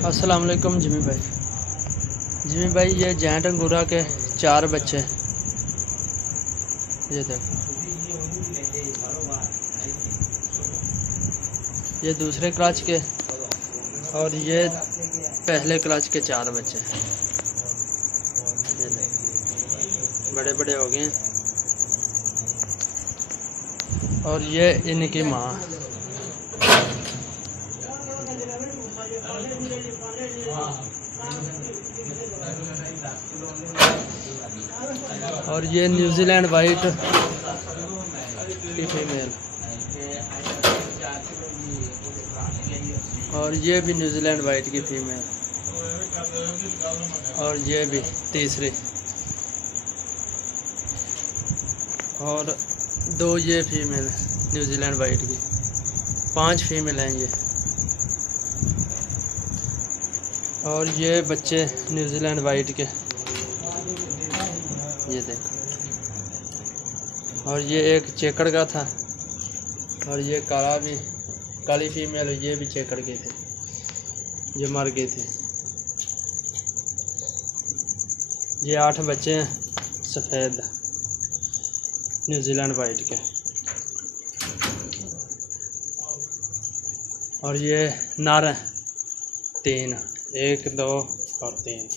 अस्सलाम वालेकुम जिमी भाई ये जैंट अंगूरा के 4 बच्चे, ये देखो, ये दूसरे क्राच के और ये पहले क्राच के 4 बच्चे। ये देखो बड़े बड़े हो गए और ये इनकी माँ। और ये न्यूजीलैंड वाइट की फीमेल, और ये भी न्यूजीलैंड वाइट की फीमेल, और ये भी तीसरी, और 2 ये फीमेल न्यूजीलैंड वाइट की। 5 फीमेल हैं ये, और ये बच्चे न्यूजीलैंड वाइट के, ये देखो। और ये एक चेकड़ का था, और ये काली फीमेल, ये भी चेकड़ के थे, ये मर गए थे। ये 8 बच्चे हैं सफ़ेद न्यूजीलैंड वाइट के, और ये नर हैं 3, 1 2 और 3।